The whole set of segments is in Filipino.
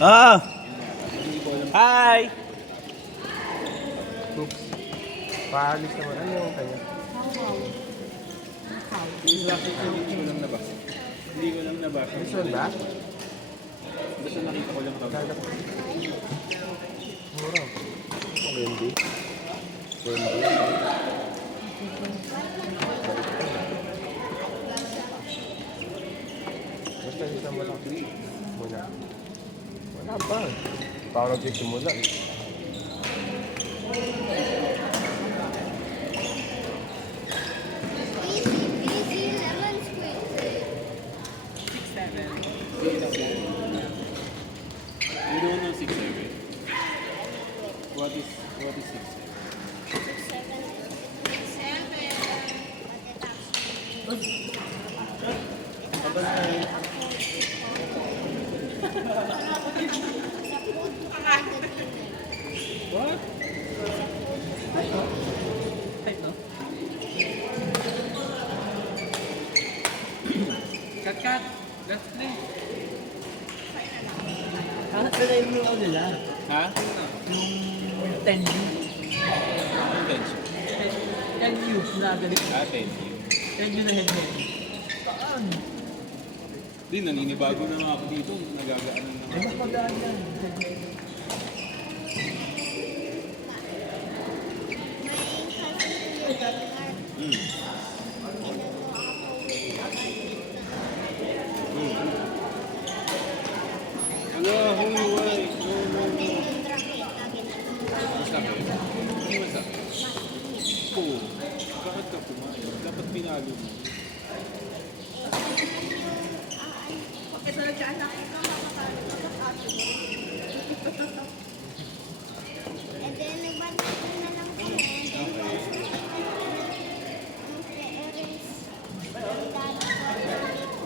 Ah! Hi! Oops. Paalis naman. Ano yung kanya? Hindi ko lang nabasa. Hindi ko lang nabasa. This one ba? Basta nakita ko lang Ganda ko. Mura. Wendy. Wendy. Basta isa mo lang. Muna. Wala pa. Parang nagsisimula eh. Easy lemon squeeze. You don't know 6 7. What is 6 What? Cut! Let's play! Kaya yung ano nila, Ha? yung 10U. Intention. 10U na galit. Thank you. 10U na head-head. Saan? Di, naninibago na nga ako dito. Nagagaanan na Ay, nga. mas magaan yan. Head-head. Hello, why? Masakit. Hindi masakit. Oo. Bakit ka pumayag? Dapat pinalo mo. And then, nagbantay ko na lang kami.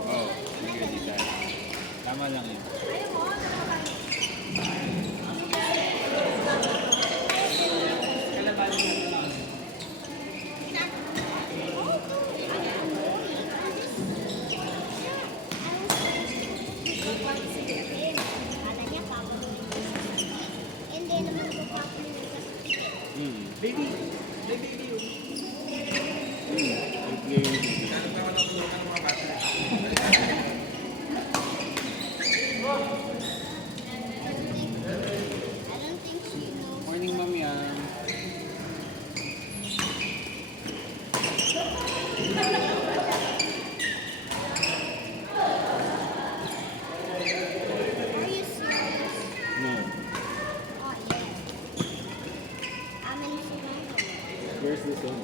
Oo. Sige, di tayo. Tama lang yun. Hindi naman ko papaluin sa Baby! May baby yun. I play with it. I don't think she knows. Morning, Ma'am Yan. Are you serious? No. Oh, yes. I'm in Toronto. Where's the sun?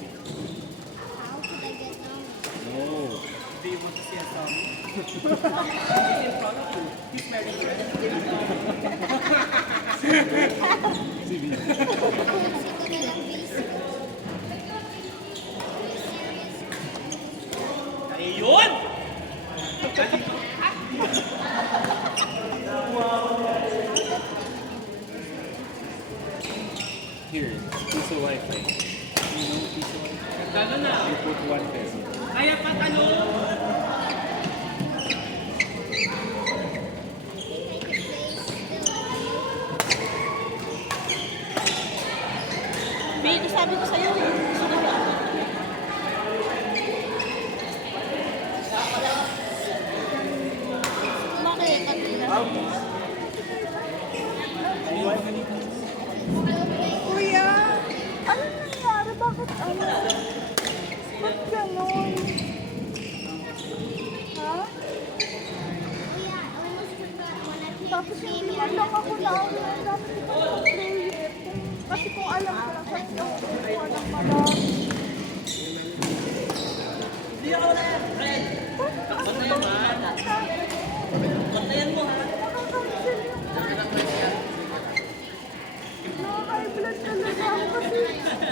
How could I get down there? No. Do you want to see a song? He's in front of you. He's married already. Sige. Ako, siguro lang busy. Are you serious? Ayun! Here, piece of Wi-Fi. You know piece of Wi-Fi? Gano'n na. You put 1 peso. Kaya patalo! Baby, sabi ko sa'yo, gusto ko yan. Bakit? Kuya, ano nangyari? Bakit ano? Ba't ganon? Ha? Kuya, almost forgot when I played Tapos the hindi game. man lang ako na-aware. Dapat ko na play it. Kasi kung alam ko lang, sabi ko, kuha ng marami. Hindi ako na yan, Fred! Bantayan man! Bantayan mo ha! Nakakancel yung nakaka-high blood talaga ako kasi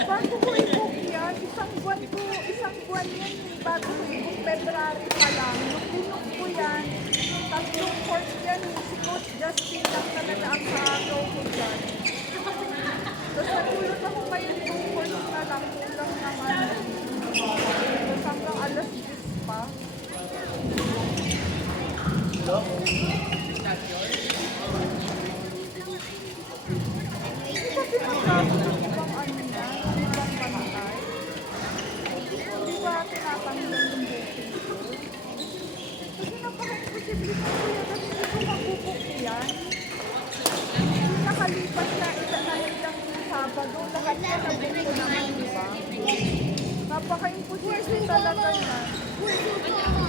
bago ko i-book yan, isang buwan yan bago ko i-book February pa lang. Nung binook ko yan, tatlong course yan, si Coach Justin lang talaga ang kakagaw ko dyan. Tapos natulog ako ngayon yung course na lang, kulang naman. Tapos hanggang alas 10 pa. Hello? Is that yours? libre ko kuya kasi hindi ko mabubok yan. Nakalipas na ilang Sabado, lahat na nabili ko naman, di ba? Napaka-imposible talaga yan. Where's Obama?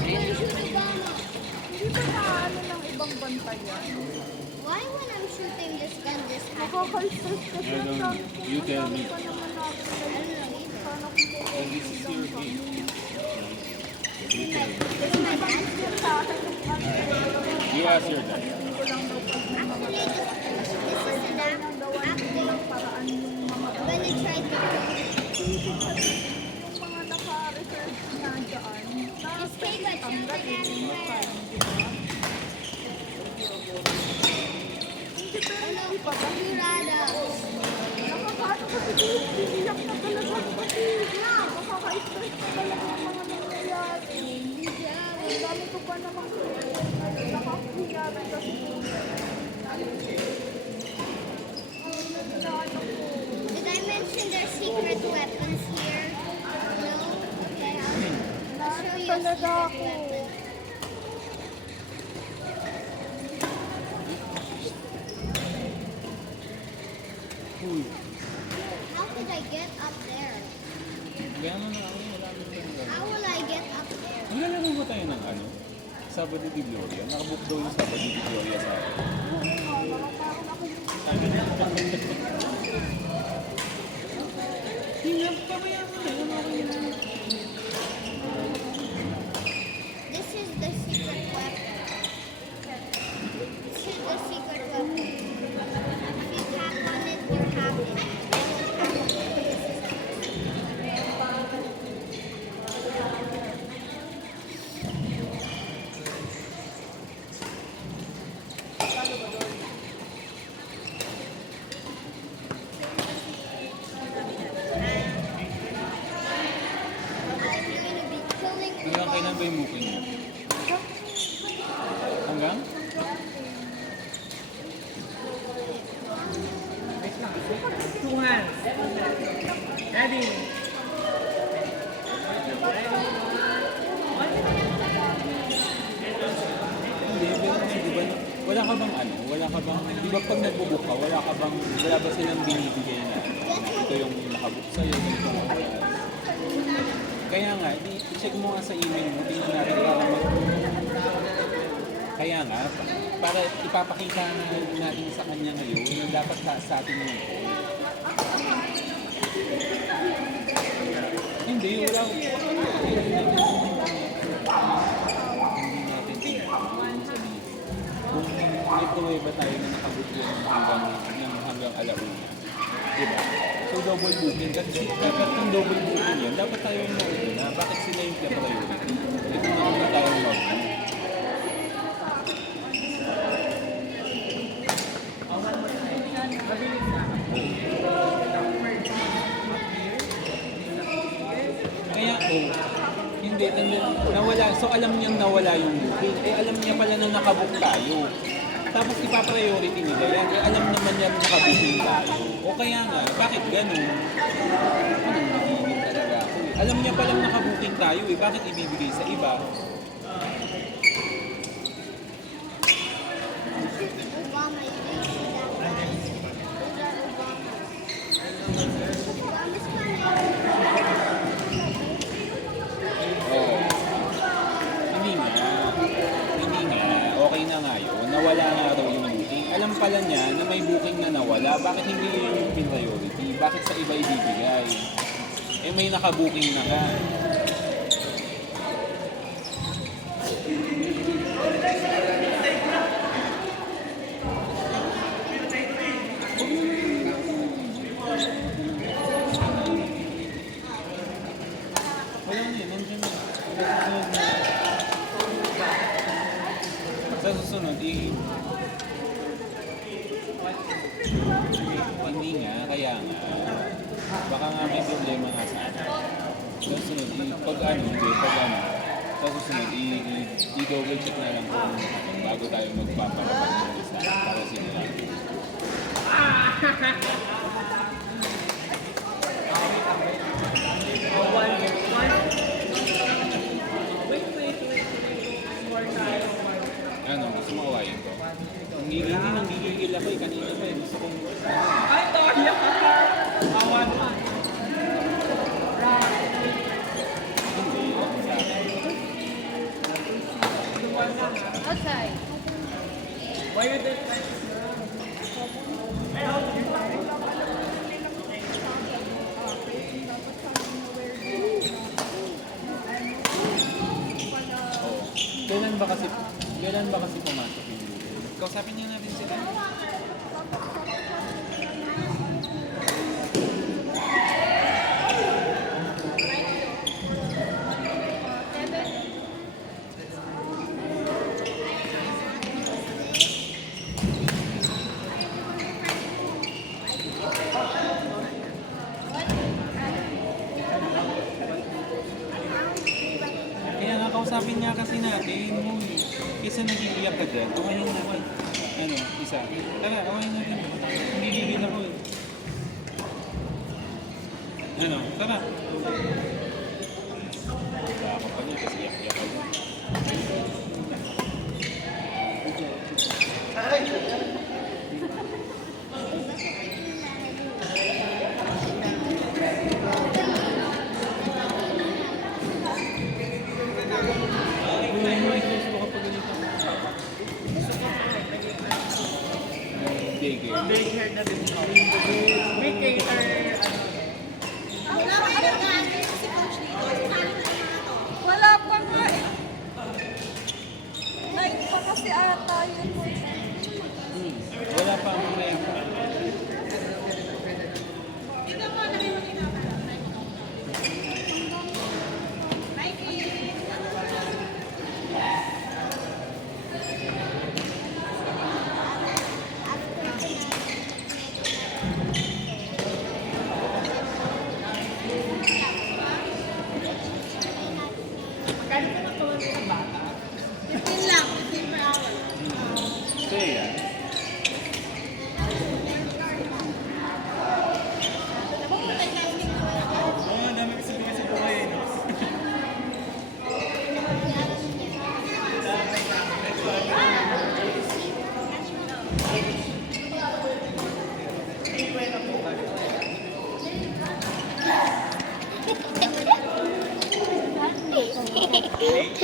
Hindi ba naano ng ibang bantayan? Why when I'm shooting this gun, this happens? Nakaka-stress kasi I ang don't- dami ko. you tell me. Pa naman natin I don't know either. sana kung And this is your game. It's my dad's gun. sa akin yung You ask your dad. hindi ko lang daw pag Actually, this is an app. ng paraan yung mga When you try to yung mga naka-reserve na dyan. It's fake, but you don't have it there. Hindi pero Ano? hindi pa ba? Murado. Nakakaano kasi iiyak na talaga kasi nakaka-stress na talaga yung mga nangyayari. Ang dami ko pa namang nakakuyari kasi Did I mention there's secret weapons here? No? Okay, I'll show you a talaga secret ako. weapon. How could I get up there? Gano'n na ako, wala naman yung gano'n. How will I get up there? Maglalaro ba tayo ng ano? Sabado de Gloria? Nakabook daw yung Sabado de Gloria sa akin. This is the secret weapon. This is the secret weapon. If you tap on it, you're happy. I'm going to be killing Hanggang kailan ba yung booking mo? Hanggang? Two hands. Ready. Hindi, pero kasi di ba, wala ka bang ano, wala ka bang, di ba pag nagbubook ka, wala ba silang binibigay na, ito yung nakabook sa'yo, ganito mo. Kaya nga, i-check mo nga sa email mo, tingnan natin kaya nga, para ipapakita natin sa kanya ngayon na dapat sa atin yung hindi, wala ko. Hindi natin sabihin. Kung may pruweba tayo na nakabook yun hanggang alauna. Diba? So double booking. Kasi dapat yung double booking yan, dapat tayo yung mauna. Bakit sila yung priority? Ito na una tayo mag-book. Kaya, hindi, nawala. So, alam niyang nawala yung booking. Eh, alam niya pala na nakabook tayo. Tapos, ipa-priority nila yan. Eh, alam naman niya na nakabooking tayo. O kaya nga, bakit ganun? Anong nagiging talaga ako eh. Alam niya palang nakabooking tayo eh. Bakit ibibigay sa iba? Obama, you didn't see that fast. Those are Obamas. Obama's coming. Oo. Hindi nga. Hindi nga. Okay na nga yun. Nawala nga raw yung booking. Alam pala niya na may booking na nawala. Bakit hindi yun yung priority? Bakit sa iba ibibigay? Eh may nakabooking na nga. Wala na yun. Nandiyan na. Sa susunod, hindi nga, kaya nga. Baka nga may problema nga sa atin. Sa susunod, sa susunod, i-double check na lang kung bago tayo magpapalapag ng isa para sila. Wait. More tayo. Gusto mo awayin ko? Nanggigigil ako eh. Kanina pa eh. Gusto kong... Ay, Toya ka. Awan pa. Outside. Why you did Oo. Kailan ba kasi pumasok yung video? Kausapin niya natin sila. Kaya nga kausapin niya kasi natin. Uy, kaysa nag-iiyak ka dyan, awayin natin. Ano, isa. Tara, awayin natin. Nagigigil ako eh. Ano, tara. Wala ako pa niya kasi iyak-iyak ako. Daycare. daycare na din? We cater